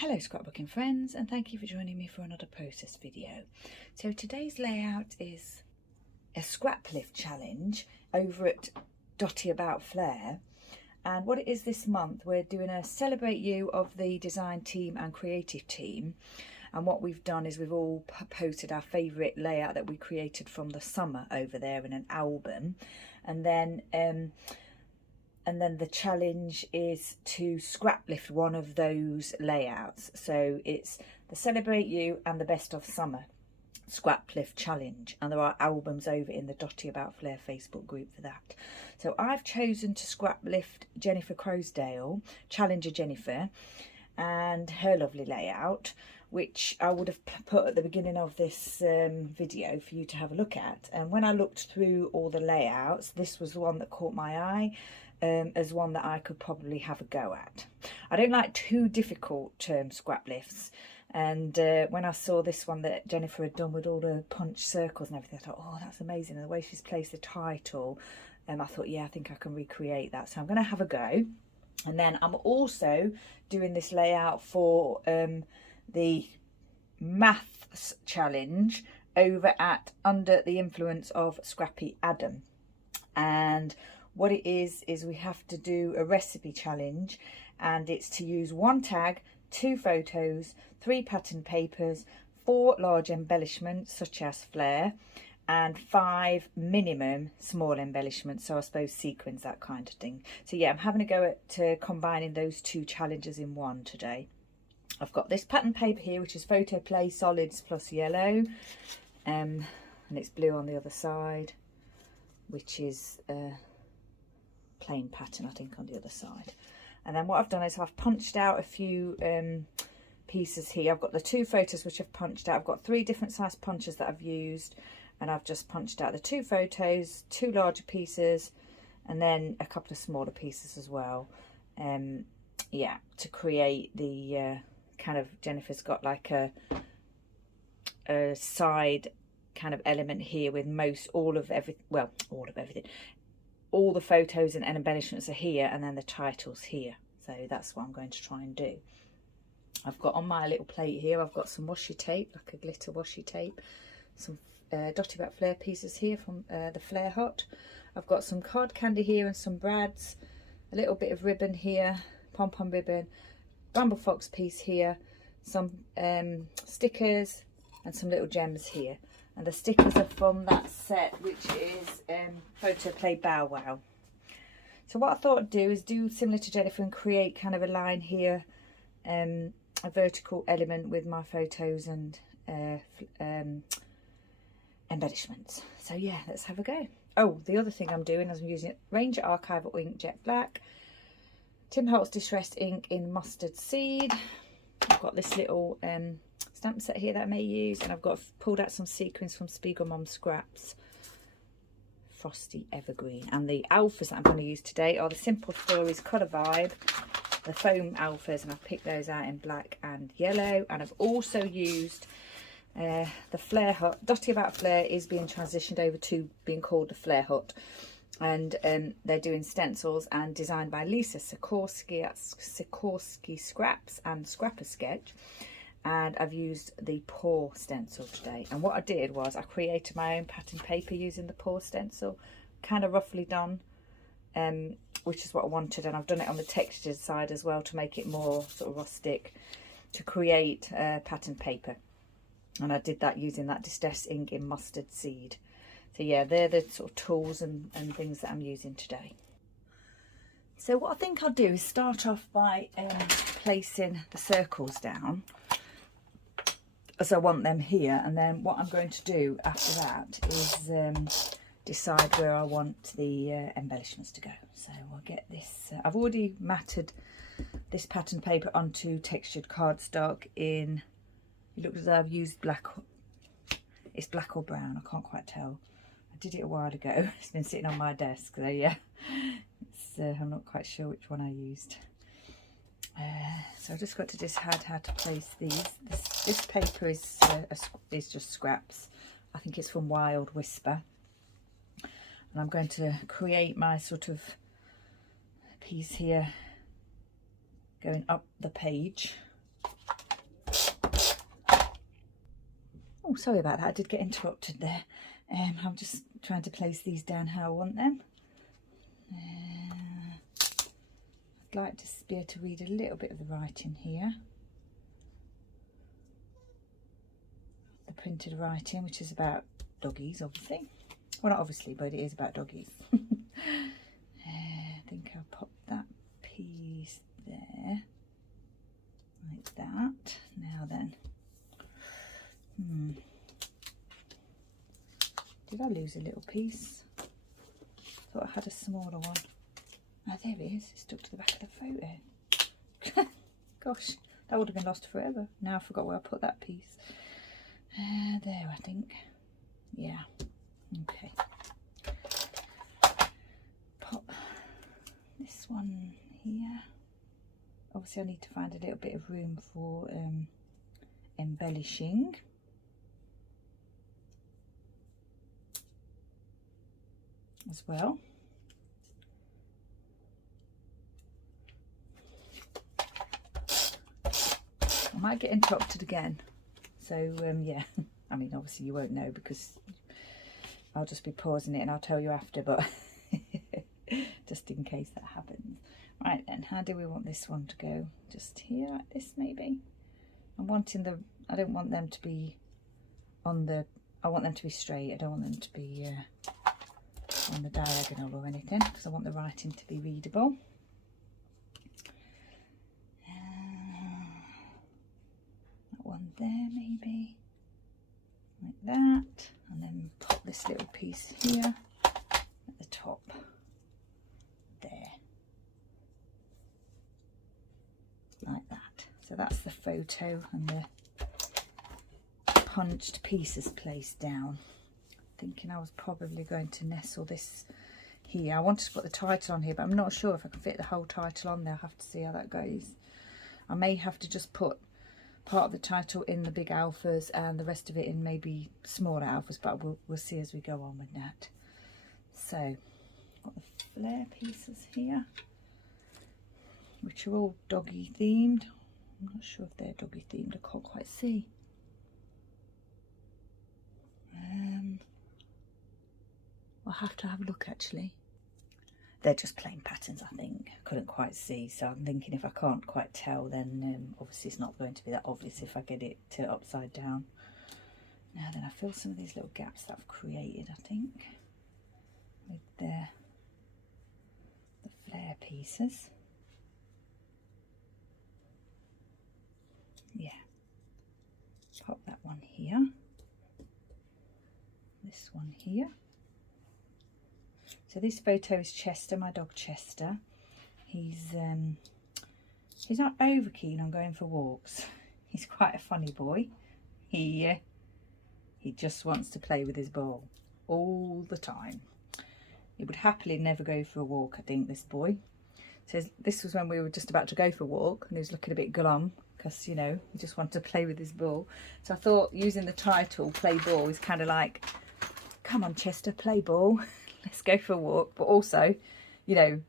Hello scrapbooking friends, and thank you for joining me for another process video. So today's layout is a scrap lift challenge over at Dotty About Flair, and what it is this month, we're doing a celebrate you of the design team and creative team. And what we've done is we've all posted our favourite layout that we created from the summer over there in an album, and then the challenge is to scrap lift one of those layouts. So it's the Celebrate You and the Best of Summer scrap lift challenge, and there are albums over in the Dotty About Flair Facebook group for that. So I've chosen to scrap lift Jennifer Croasdale, Challenger Jennifer, and her lovely layout, which I would have put at the beginning of this video for you to have a look at. And when I looked through all the layouts, this was the one that caught my eye as one that I could probably have a go at. I don't like too difficult scrap lifts, and when I saw this one that Jennifer had done with all the punch circles and everything, I thought, oh, that's amazing. And the way she's placed the title, I thought, yeah, I think I can recreate that. So I'm going to have a go. And then I'm also doing this layout for the maths challenge over at Under the Influence of Scrappy Adam. And what it is we have to do a recipe challenge, and it's to use 1 tag, 2 photos, 3 pattern papers, 4 large embellishments such as Flair, and 5 minimum small embellishments, so I suppose sequins, that kind of thing. So yeah, I'm having a go at combining those 2 challenges in one today. I've got this pattern paper here, which is Photoplay Solids plus yellow, and it's blue on the other side, which is plain pattern, I think, on the other side. And then what I've done is I've punched out a few pieces here. I've got the 2 photos which I've punched out. I've got 3 different size punches that I've used, and I've just punched out the 2 photos, 2 larger pieces, and then a couple of smaller pieces as well. Yeah, to create the kind of, Jennifer's got like a side kind of element here with all of everything. All the photos and embellishments are here, and then the titles here. So that's what I'm going to try and do. I've got on my little plate here, I've got some washi tape, like a glitter washi tape, some Dotty About Flair pieces here from the Flair Hut. I've got some card candy here and some brads, a little bit of ribbon here, pom-pom ribbon, Bramble Fox piece here, some stickers, and some little gems here. And the stickers are from that set, which is Photoplay Bow Wow. So what I thought I'd do is do similar to Jennifer and create kind of a line here, a vertical element with my photos and embellishments. So yeah, let's have a go. Oh, the other thing I'm doing is I'm using Ranger Archival ink Jet Black, Tim Holtz Distressed ink in Mustard Seed. I've got this little stamp set here that I may use, and I've got pulled out some sequins from Spiegel Mom Scraps Frosty Evergreen. And the alphas that I'm going to use today are the Simple Stories Colour Vibe, the foam alphas, and I've picked those out in black and yellow. And I've also used the Flair Hut. Dotty About Flair is being transitioned over to being called the Flair Hut, and they're doing stencils and designed by Lisa Sikorsky at Sikorsky Scraps and Scrapper Sketch. And I've used the paw stencil today. And what I did was I created my own pattern paper using the paw stencil, kind of roughly done, which is what I wanted. And I've done it on the textured side as well to make it more sort of rustic, to create pattern paper. And I did that using that Distress ink in Mustard Seed. So yeah, they're the sort of tools and things that I'm using today. So what I think I'll do is start off by placing the circles down, as I want them here, and then what I'm going to do after that is decide where I want the embellishments to go. So I'll get this, I've already matted this pattern paper onto textured cardstock in, it looks as though I've used black, it's black or brown, I can't quite tell. I did it a while ago, it's been sitting on my desk, so yeah, I'm not quite sure which one I used. So I've just got to decide how to place these. This paper is just scraps. I think it's from Wild Whisper. And I'm going to create my sort of piece here going up the page. Oh, sorry about that, I did get interrupted there. I'm just trying to place these down how I want them. I'd like to be able to read a little bit of the writing here. The printed writing, which is about doggies, obviously. Well, not obviously, but it is about doggies. I think I'll pop that piece there, like that. Now then, did I lose a little piece? Thought I had a smaller one. Oh, there it is. It's stuck to the back of the photo. Gosh, that would have been lost forever. Now I forgot where I put that piece. There, I think. Yeah. Okay. Pop this one here. Obviously, I need to find a little bit of room for embellishing. As well. I might get interrupted again, so yeah, I mean obviously you won't know because I'll just be pausing it and I'll tell you after, but just in case that happens. Right then, how do we want this one to go? Just here like this maybe? I don't want them to be on the, I want them to be straight, I don't want them to be on the diagonal or anything, because I want the writing to be readable. That one there maybe, like that, and then pop this little piece here at the top there, like that. So that's the photo and the punched pieces placed down. Thinking I was probably going to nestle this here. I wanted to put the title on here, but I'm not sure if I can fit the whole title on there. I'll have to see how that goes. I may have to just put part of the title in the big alphas and the rest of it in maybe smaller alphas, but we'll see as we go on with that. So, got the Flair pieces here, which are all doggy themed. I'm not sure if they're doggy themed, I can't quite see. I'll have to have a look actually. They're just plain patterns, I think. I couldn't quite see, so I'm thinking if I can't quite tell, then obviously it's not going to be that obvious if I get it to upside down. Now then, I fill some of these little gaps that I've created, I think, with the Flair pieces. Yeah. Pop that one here. This one here. So this photo is Chester, my dog Chester. He's not over keen on going for walks. He's quite a funny boy. He just wants to play with his ball all the time. He would happily never go for a walk, I think, this boy. So this was when we were just about to go for a walk and he was looking a bit glum because, you know, he just wanted to play with his ball. So I thought using the title, Play Ball, is kind of like, come on Chester, play ball. Let's go for a walk, but also, you know,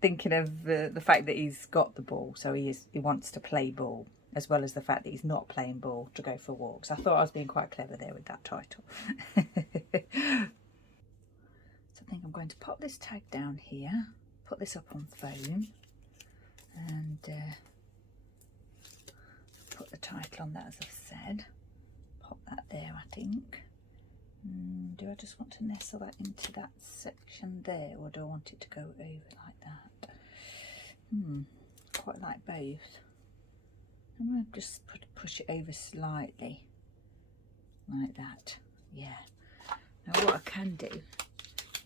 thinking of the fact that he's got the ball, so he wants to play ball, as well as the fact that he's not playing ball to go for walks. I thought I was being quite clever there with that title. So I think I'm going to pop this tag down here, put this up on foam, and put the title on that as I've said. Pop that there, I think. Do I just want to nestle that into that section there, or do I want it to go over like that? Quite like both. I'm going to just push it over slightly, like that. Yeah. Now what I can do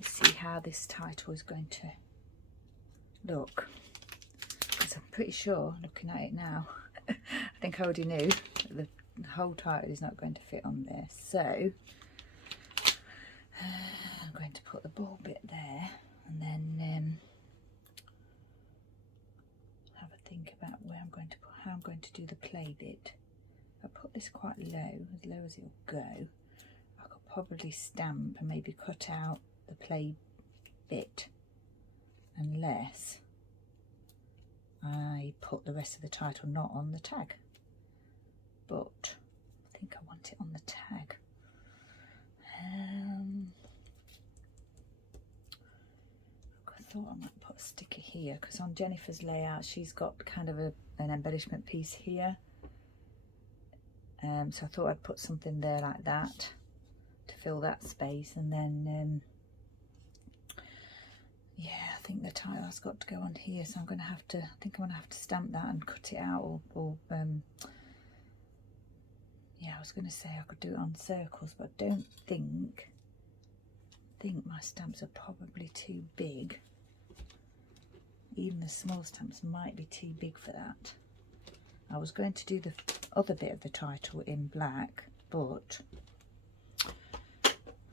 is see how this title is going to look, because I'm pretty sure, looking at it now, I think I already knew that the whole title is not going to fit on there. So I'm going to put the ball bit there, and then have a think about where I'm going to put, how I'm going to do the play bit. I'll put this quite low as it'll go. I could probably stamp and maybe cut out the play bit, unless I put the rest of the title not on the tag. But I think I want put it on the tag. I thought I might put a sticker here because on Jennifer's layout she's got kind of an embellishment piece here. So I thought I'd put something there like that to fill that space, and then yeah, I think the title has got to go on here, so I'm going to have to, I think I'm going to have to stamp that and cut it out, or yeah, I was going to say I could do it on circles, but I don't think my stamps are probably too big. Even the small stamps might be too big for that. I was going to do the other bit of the title in black, but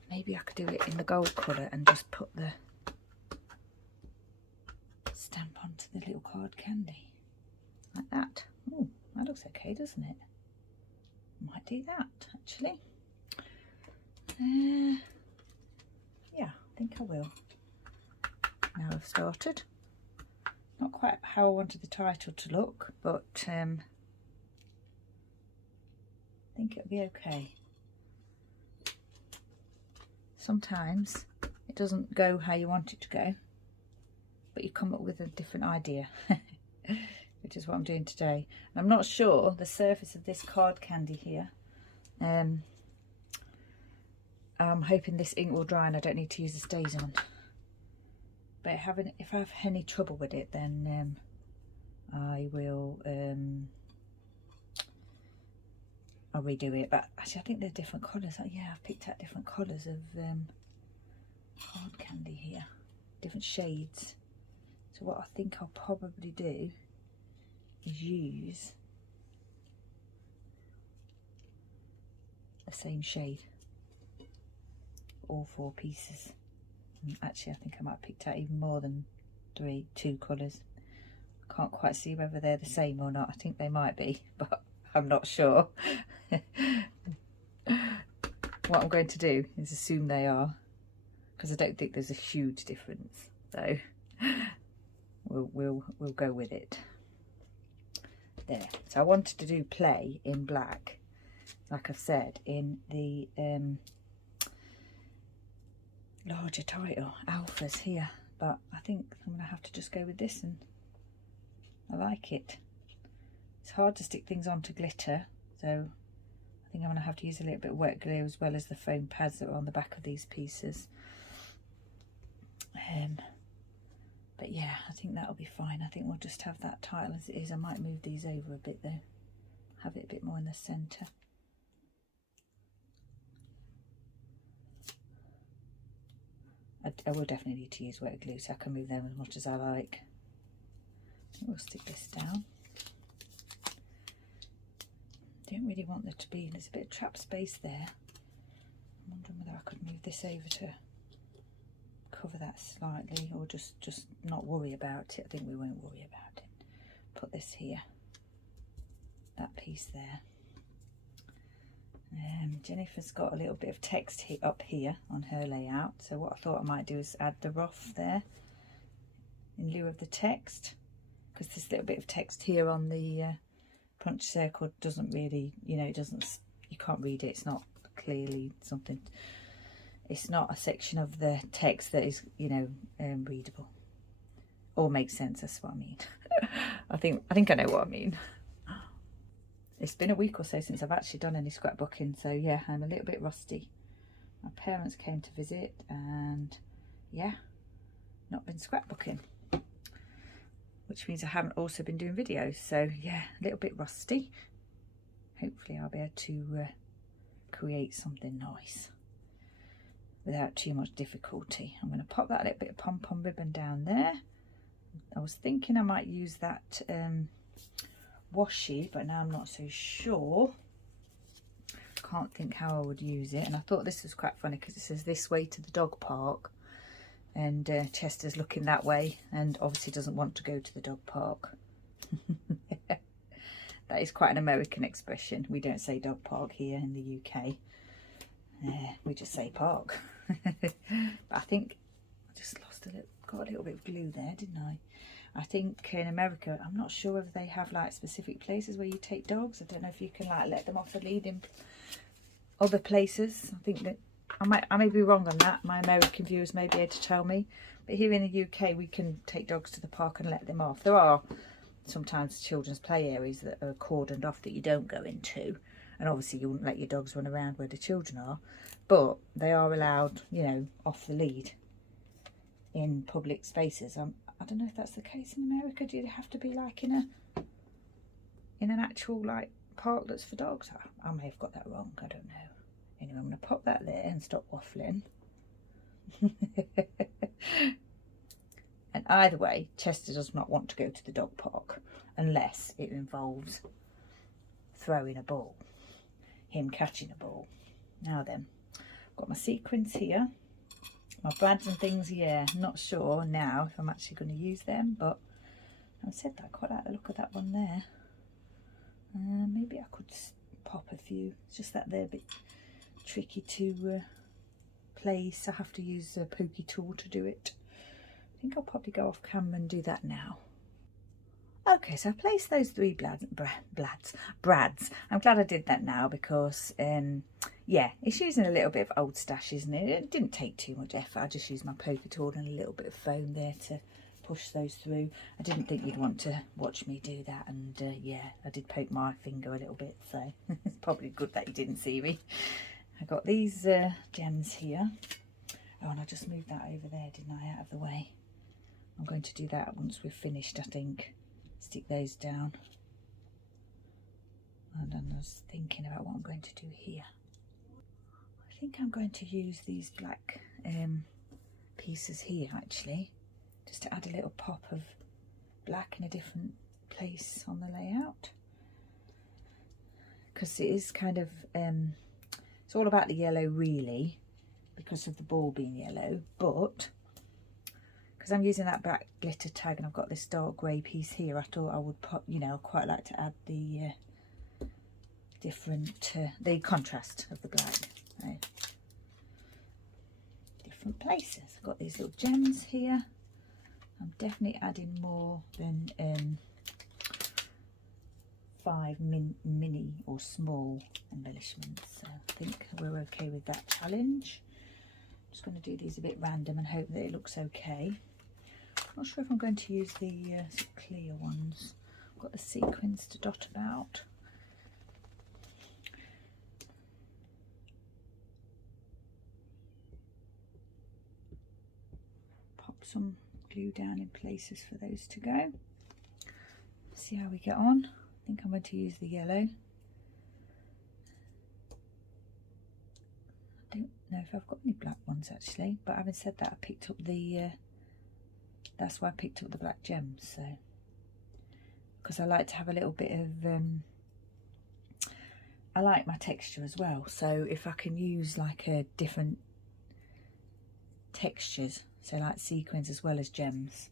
maybe I could do it in the gold colour and just put the stamp onto the little card candy like that. Oh, that looks okay, doesn't it? Might do that actually. Yeah, I think I will. Now I've started. Not quite how I wanted the title to look, but I think it'll be okay. Sometimes it doesn't go how you want it to go, but you come up with a different idea, which is what I'm doing today. And I'm not sure the surface of this card candy here. I'm hoping this ink will dry and I don't need to use the stays on. But if I have any trouble with it, then I will I'll redo it. But actually, I think they're different colours. Oh, yeah, I've picked out different colours of hard candy here, different shades. So what I think I'll probably do is use the same shade, all 4 pieces. Actually, I think I might have picked out even more than 2 colours. I can't quite see whether they're the same or not. I think they might be, but I'm not sure. What I'm going to do is assume they are, because I don't think there's a huge difference. So we'll go with it. There. So I wanted to do play in black, like I've said, in the larger title, alphas here, but I think I'm going to have to just go with this, and I like it. It's hard to stick things onto glitter, so I think I'm going to have to use a little bit of wet glue as well as the foam pads that are on the back of these pieces. But yeah, I think that'll be fine. I think we'll just have that title as it is. I might move these over a bit though, have it a bit more in the centre. I will definitely need to use wet glue so I can move them as much as I like. I think we'll stick this down. Don't really want there to be, there's a bit of trap space there. I'm wondering whether I could move this over to cover that slightly, or just not worry about it. I think we won't worry about it. Put this here, that piece there. Jennifer's got a little bit of text up here on her layout, so what I thought I might do is add the ruff there in lieu of the text, because this little bit of text here on the punch circle doesn't really, you know, you can't read it. It's not clearly something, it's not a section of the text that is, you know, readable or makes sense. That's what I mean. I think I know what I mean. It's been a week or so since I've actually done any scrapbooking, so yeah, I'm a little bit rusty. My parents came to visit and yeah, not been scrapbooking, which means I haven't also been doing videos, so yeah, a little bit rusty. Hopefully I'll be able to create something nice without too much difficulty. I'm going to pop that little bit of pom-pom ribbon down there. I was thinking I might use that washi, but now I'm not so sure. Can't think how I would use it. And I thought this was quite funny because it says this way to the dog park, and Chester's looking that way and obviously doesn't want to go to the dog park. That is quite an American expression. We don't say dog park here in the UK. We just say park. But I think I just got a little bit of glue there, didn't I? I think in America, I'm not sure if they have like specific places where you take dogs. I don't know if you can like let them off the lead in other places. I think that I may be wrong on that. My American viewers may be able to tell me. But here in the UK, we can take dogs to the park and let them off. There are sometimes children's play areas that are cordoned off that you don't go into. And obviously you wouldn't let your dogs run around where the children are. But they are allowed, you know, off the lead in public spaces. I don't know if that's the case in America. Do you have to be like in an actual like park that's for dogs? I may have got that wrong. I don't know. Anyway, I'm going to pop that there and stop waffling. And either way, Chester does not want to go to the dog park unless it involves throwing a ball, him catching a ball. Now then, I've got my sequins here, my brads and things here. I'm not sure now if I'm actually going to use them, but I said that I quite like the look of that one there. Maybe I could pop a few. It's just that they're a bit tricky to place. I have to use a pokey tool to do it. I think I'll probably go off camera and do that now. Okay, so I placed those 3 brads. I'm glad I did that now because, yeah, it's using a little bit of old stash, isn't it? It didn't take too much effort. I just used my pokey tool and a little bit of foam there to push those through. I didn't think you'd want to watch me do that, and yeah, I did poke my finger a little bit, so it's probably good that you didn't see me. I got these gems here. Oh, and I just moved that over there, didn't I, out of the way? I'm going to do that once we've finished, I think. Stick those down. And then I was thinking about what I'm going to do here. I think I'm going to use these black pieces here, actually, just to add a little pop of black in a different place on the layout. Because it is kind of, it's all about the yellow really, because of the ball being yellow, but because I'm using that black glitter tag and I've got this dark grey piece here, I thought I would put, you know, quite like to add the the contrast of the black. Right. Different places. I've got these little gems here. I'm definitely adding more than 5 mini or small embellishments, so I think we're okay with that challenge. I'm just going to do these a bit random and hope that it looks okay. I'm not sure if I'm going to use the clear ones. I've got the sequins to dot about. Pop some glue down in places for those to go. See how we get on. I think I'm going to use the yellow. I don't know if I've got any black ones actually, but having said that, I picked up the that's why I picked up the black gems, so because I like to have a little bit of I like my texture as well, so if I can use like a different textures, so like sequins as well as gems,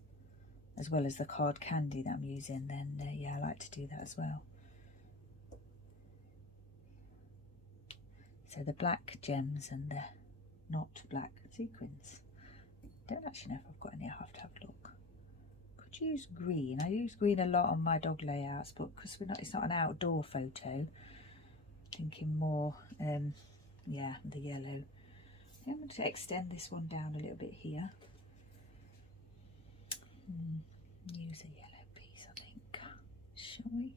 as well as the card candy that I'm using, then yeah, I like to do that as well. So the black gems and the not black sequins. I don't actually know if I've got any. I'll have to have a look. Could use green. I use green a lot on my dog layouts, but because it's not an outdoor photo, thinking more yeah, the yellow. I'm going to extend this one down a little bit here. Use a yellow piece, I think. Shall we?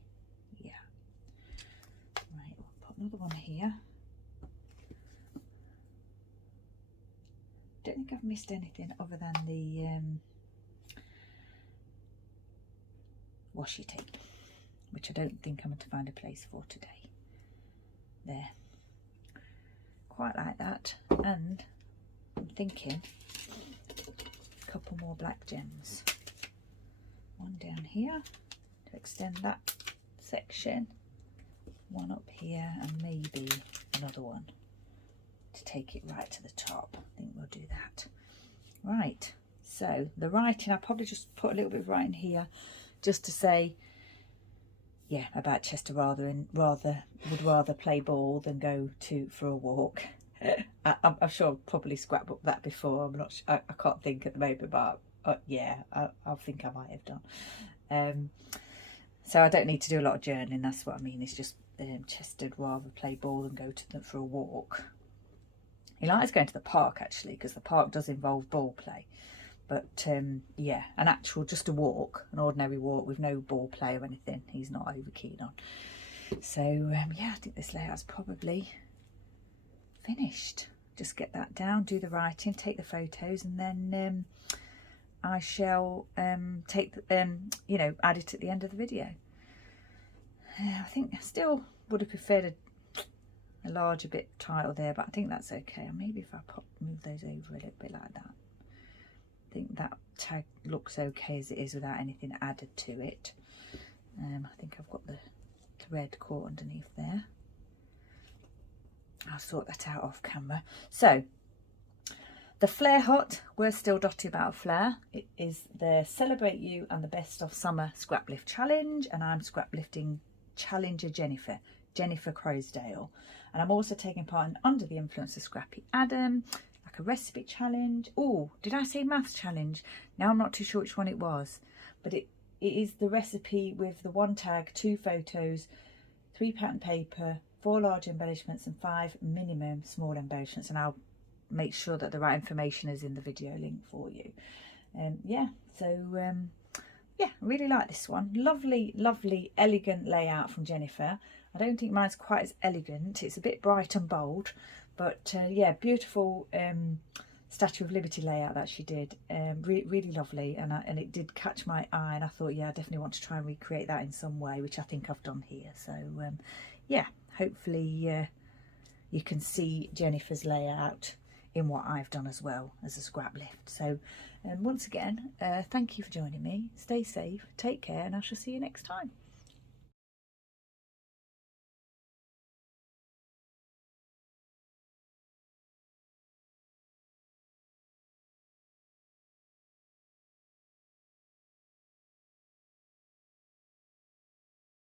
Yeah. Right, we'll put another one here. Don't think I've missed anything other than the washi tape, which I don't think I'm going to find a place for today. There. Quite like that. And I'm thinking a couple more black gems. One down here to extend that section, one up here, and maybe another one to take it right to the top. I think we'll do that. Right, so the writing, I'll probably just put a little bit of writing here just to say, yeah, about Chester would rather play ball than go for a walk. I'm sure I've probably scrapbooked that before. I'm not sure, I can't think at the moment, but yeah, I think I might have done. So I don't need to do a lot of journaling, that's what I mean. It's just Chester would rather play ball than go to them for a walk. He likes going to the park actually, because the park does involve ball play. But yeah, an actual, just a walk, an ordinary walk with no ball play or anything, he's not over keen on. So yeah, I think this layout's probably finished. Just get that down, do the writing, take the photos, and then I shall take you know, add it at the end of the video. I think I still would have preferred a larger bit title there, but I think that's okay. Maybe if I move those over a little bit like that. I think that tag looks okay as it is without anything added to it. I think I've got the thread caught underneath there. I'll sort that out off camera. So the Flair Hut, we're still dotty about Flair. It is the Celebrate You and the Best of Summer Scrap Lift Challenge, and I'm scrap lifting challenger Jennifer Croasdale, and I'm also taking part in Under the Influence of Scrappy Adam, like a recipe challenge. Oh, did I say maths challenge? Now I'm not too sure which one it was, but it is the recipe with the 1 tag, 2 photos, 3 pattern paper, 4 large embellishments and 5 minimum small embellishments, and I'll make sure that the right information is in the video link for you. Yeah, so yeah, I really like this one. Lovely elegant layout from Jennifer. I don't think mine's quite as elegant, it's a bit bright and bold, but yeah, beautiful Statue of Liberty layout that she did. Really lovely, and it did catch my eye, and I thought, yeah, I definitely want to try and recreate that in some way, which I think I've done here. So yeah, hopefully you can see Jennifer's layout in what I've done as well as a scrap lift. So once again, thank you for joining me. Stay safe, take care, and I shall see you next time.